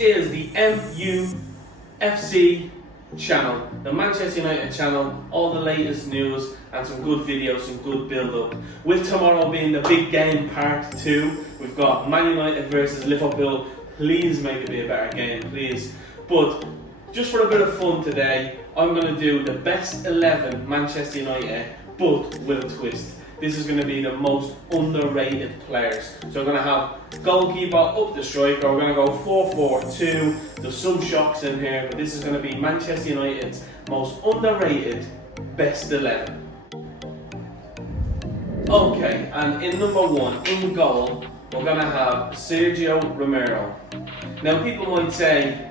Is the MUFC channel, the Manchester United channel, all the latest news and some good videos, some good build-up. With tomorrow being the big game part 2, we've got Man United versus Liverpool. Please make it be a better game, please. But just for a bit of fun today, I'm going to do the best 11 Manchester United, but with a twist. This is going to be the most underrated players. So we're going to have goalkeeper up the striker. We're going to go 4-4-2. There's some shocks in here, but this is going to be Manchester United's most underrated best 11. Okay, and in number 1, in goal, we're going to have Sergio Romero. Now people might say,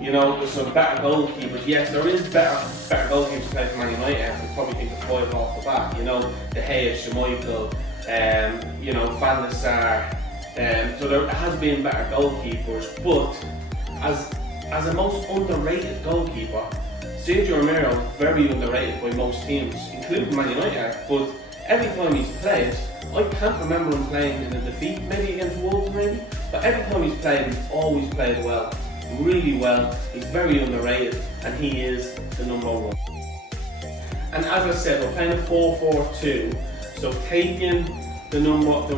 you know, there's some better goalkeepers. Yes, there is better goalkeepers playing for Man United. I probably think of 5 off the bat. You know, De Gea, Schmeichel, you know, Van der Sar. So there has been better goalkeepers, but as a most underrated goalkeeper, Sergio Romero is very underrated by most teams, including Man United. But every time he's played, I can't remember him playing in a defeat, maybe against Wolves, maybe. But every time he's played, he's always played well. Really well. He's very underrated, and he is the number 1. And as I said, we're playing a 4-4-2, so taking the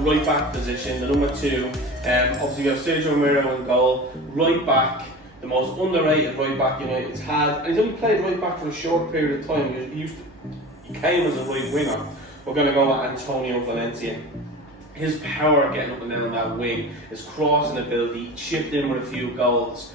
right back position, the number 2. Obviously, we have Sergio Romero in goal. Right back, the most underrated right back United's had, and he's only played right back for a short period of time. He came as a right winger. We're going to go with Antonio Valencia. His power getting up and down that wing, his crossing ability, he chipped in with a few goals.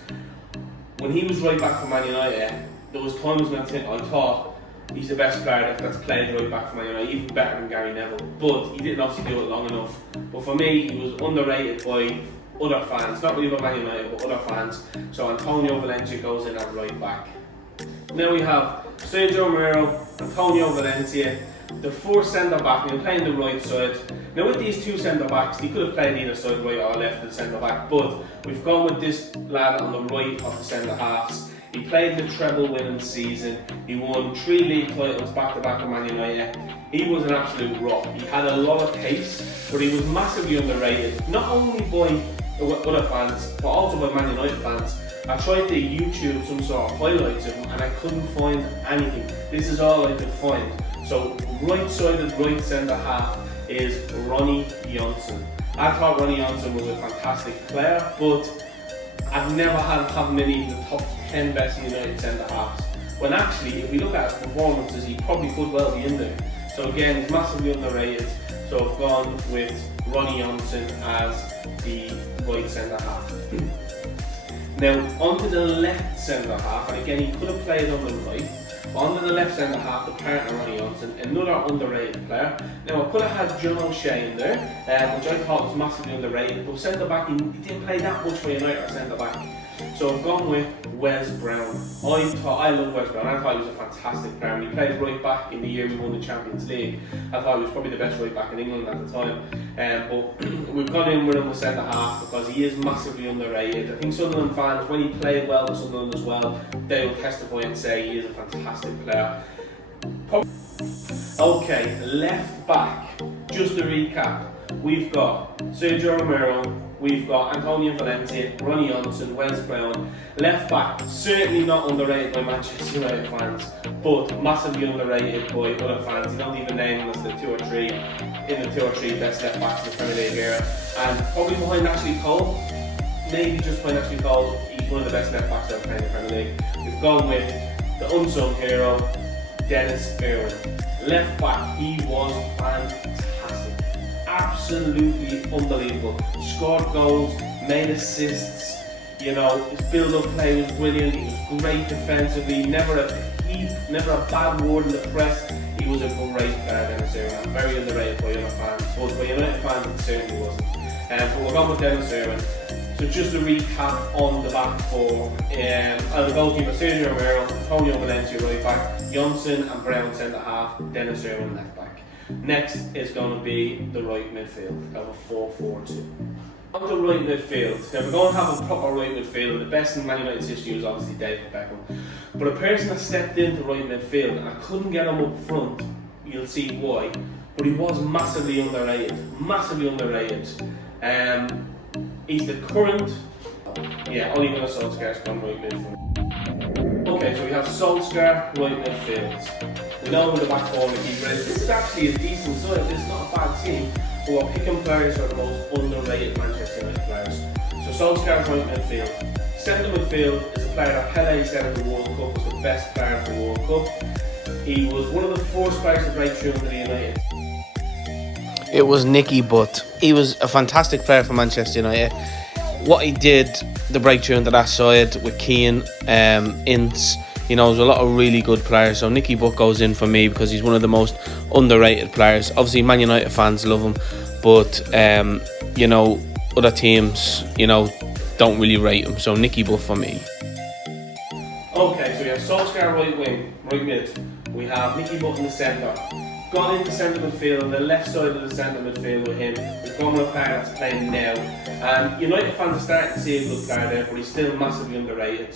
When he was right back for Man United, there was times when I thought he's the best player that's played right back for Man United, even better than Gary Neville. But he didn't obviously do it long enough. But for me, he was underrated by other fans, not really by Man United, but other fans. So Antonio Valencia goes in at right back. Now we have Sergio Romero, Antonio Valencia, the 4 centre-back, and playing the right side. Now with these 2 centre-backs, he could have played either side, right or left of the centre-back, but we've gone with this lad on the right of the centre-halves. He played the treble winning season. He won 3 league titles back-to-back with Man United. He was an absolute rock. He had a lot of pace, but he was massively underrated, not only by other fans, but also by Man United fans. I tried to YouTube some sort of highlights of him and I couldn't find anything. This is all I could find. So right-sided right centre-half is Ronnie Johnson. I thought Ronnie Johnson was a fantastic player, but I've never had him in the top 10 best United centre-halves. When actually, if we look at his performances, he probably could well be in there. So again, he's massively underrated. So I've gone with Ronnie Johnson as the right centre-half. Now, onto the left centre-half, and again, he could have played on the right. But onto the left centre-half, the partner Ronnie Johnson, another underrated player. Now, I could have had John O'Shea in there, which I thought was massively underrated. But centre-back, he didn't play that much for United at centre-back. So I've gone with Wes Brown. I love Wes Brown. I thought he was a fantastic player. He played right back in the year we won the Champions League. I thought he was probably the best right back in England at the time. But we've gone in with him with centre half because he is massively underrated. I think Sunderland fans, when he played well with Sunderland as well, they will testify and say he is a fantastic player. Okay, left back. Just to recap, we've got Sergio Romero, we've got Antonio Valencia, Ronnie Johnson, Wes Brown. Left back, certainly not underrated by Manchester United fans, but massively underrated by other fans. You don't even name him as the 2 or 3 in the 2 or 3 best left backs in the Premier League era. And probably behind Ashley Cole, maybe just behind Ashley Cole, he's one of the best left backs ever playing in the Premier League. We've gone with the unsung hero, Dennis Irwin. Left back, he was fantastic. Absolutely unbelievable. Scored goals, made assists, you know, his build-up play was brilliant, he was great defensively, never a bad word in the press. He was a great player, Dennis Irwin. I'm very underrated by other fans, but by United fans it certainly wasn't. But we're going with Dennis Irwin. So just to recap on the back 4, the goalkeeper Sergio Romero, Antonio Valencia right back, Johnson and Brown centre half, Dennis Irwin left back. Next is going to be the right midfield, of a 4-4-2. On the right midfield, now we're going to have a proper right midfield. The best in Man United's history was obviously David Beckham. But a person that stepped into right midfield, and I couldn't get him up front, you'll see why, but he was massively underrated. He's the current yeah, Ole Gunnar Solskjaer's gone right mid for me. Okay, so we have Solskjaer, right midfield. We know who the back four and the keeper is. This is actually a decent side. This is not a bad team. But we're picking players who are the most underrated Manchester United players. So Solskjaer's right midfield. Centre midfield is a player that Pele said at the World Cup was the best player of the World Cup. He was one of the first players to break through into the United. It was Nicky Butt. He was a fantastic player for Manchester United. What he did, the breakthrough into that side with Keane, Ince, there's a lot of really good players. So Nicky Butt goes in for me because he's one of the most underrated players. Obviously, Man United fans love him, but other teams, don't really rate him. So Nicky Butt for me. Okay, so we have Solskjaer right wing, right mid. We have Nicky Butt in the centre. Gone into centre midfield, on the left side of the centre midfield with him. We've gone with a player that's playing now. And United fans are starting to see a good player there, but he's still massively underrated.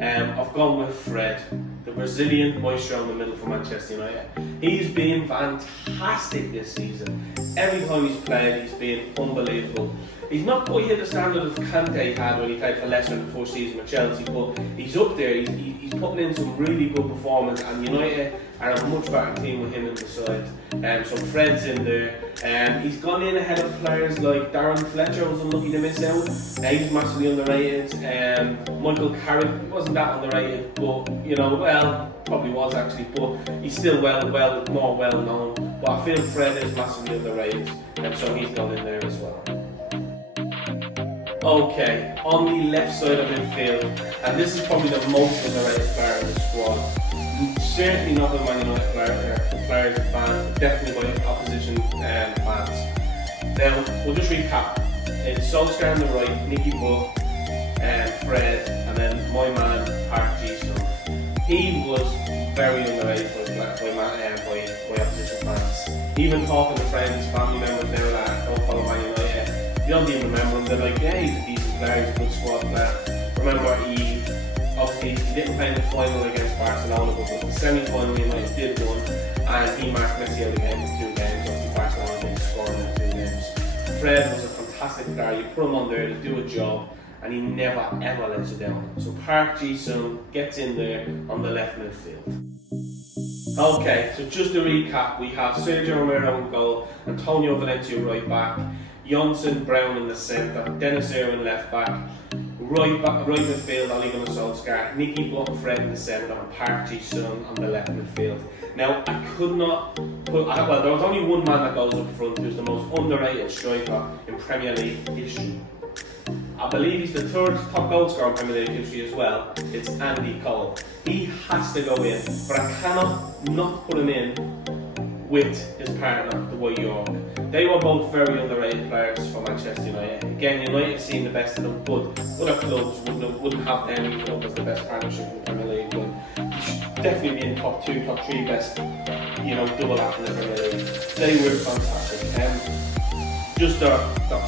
I've gone with Fred, the Brazilian maestro in the middle for Manchester United. He's been fantastic this season. Every time he's played, he's been unbelievable. He's not quite hit the standard of Kante had when he played for Leicester in the first season with Chelsea, but he's up there. He's putting in some really good performance, and United are a much better team with him in the side. So Fred's in there. He's gone in ahead of players like Darren Fletcher, was unlucky to miss out. He's massively underrated. Michael Carrick, he wasn't that underrated, but probably was actually, but he's still more well known. But I feel Fred is massively underrated, and so he's gone in there as well. Okay, on the left side of midfield, and this is probably the most underrated player in the squad. Certainly not the Man United players and fans, definitely by opposition fans. Now, we'll just recap. It's Solskjaer on the right, Nicky Butt, Fred, and then my man, Park Ji-sung. He was very underrated by opposition fans. Even talking to friends, family members now that don't follow Man United, you don't even remember him. They're like, yeah, he's a decent player, he's a good squad player. Remember, he didn't play in the final against Barcelona, but the semi-final United did win, and he marked Messi out again for 2 games. Obviously, Barcelona didn't score in the 2 games. Fred was a fantastic player. You put him on there to do a job, and he never ever lets you down. So Park Ji-sung gets in there on the left midfield. Okay, so just to recap, we have Sergio Romero in goal, Antonio Valencia right back, Johnson, Brown in the centre, Dennis Irwin left back, right midfield, Ole Gunnar Solskjaer, Nicky Butt and Fred in the centre, and Park Ji-sung on the left midfield. Now, I could not there was only one man that goes up front who's the most underrated striker in Premier League history. I believe he's the 3rd top goal scorer in Premier League history as well. It's Andy Cole. He has to go in, but I cannot not put him in with his partner, the White York. They were both very underrated players for Manchester United. Again, United have seen the best of them, but other clubs wouldn't have them even up as the best partnership in the Premier League. But you should definitely be in top 2, top 3 best, double act in the Premier League. They were fantastic. Just their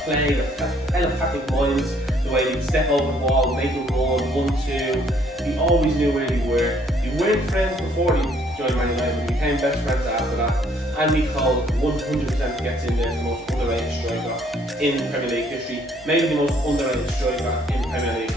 play, their telepathic minds, the way they'd step over the ball, make a run, 1-2. You always knew where they were. You weren't friends before you joined Man United, but you became best friends after that. Andy Cole 100% gets in there as the most underrated striker in Premier League history. Maybe the most underrated striker in Premier League,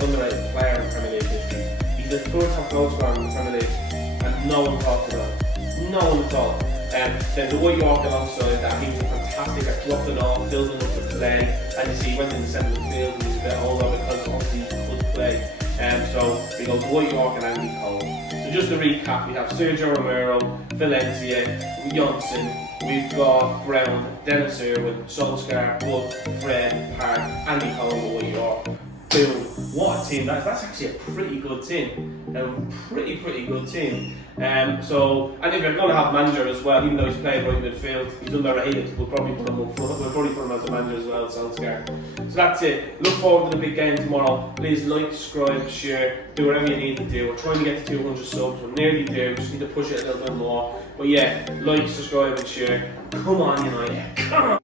underrated player in Premier League history. He's the 3rd top goal scorer in the Premier League, and no one talks about it. No one at all. Then the White York alongside that, he was fantastic at dropping off, building up the play, and you see he went in the centre of the field and he was a bit older because obviously he could play. So we go to White York and Andy Cole. So just to recap, we have Sergio Romero, Valencia, Johnson, we've got Brown, Dennis Irwin, Solskjaer, Butt, Fred, Park, Andy Cole and White York. Boom. What a team that is. That's actually a pretty good team. A pretty good team. And if you're going to have manager as well, even though he's playing right midfield, he's underrated. We'll probably put him up front. We'll probably put him as a manager as well, Solskjaer. So that's it. Look forward to the big game tomorrow. Please like, subscribe, share, do whatever you need to do. We're trying to get to 200 subs. We're nearly there. We just need to push it a little bit more. But yeah, like, subscribe and share. Come on, United. Come on.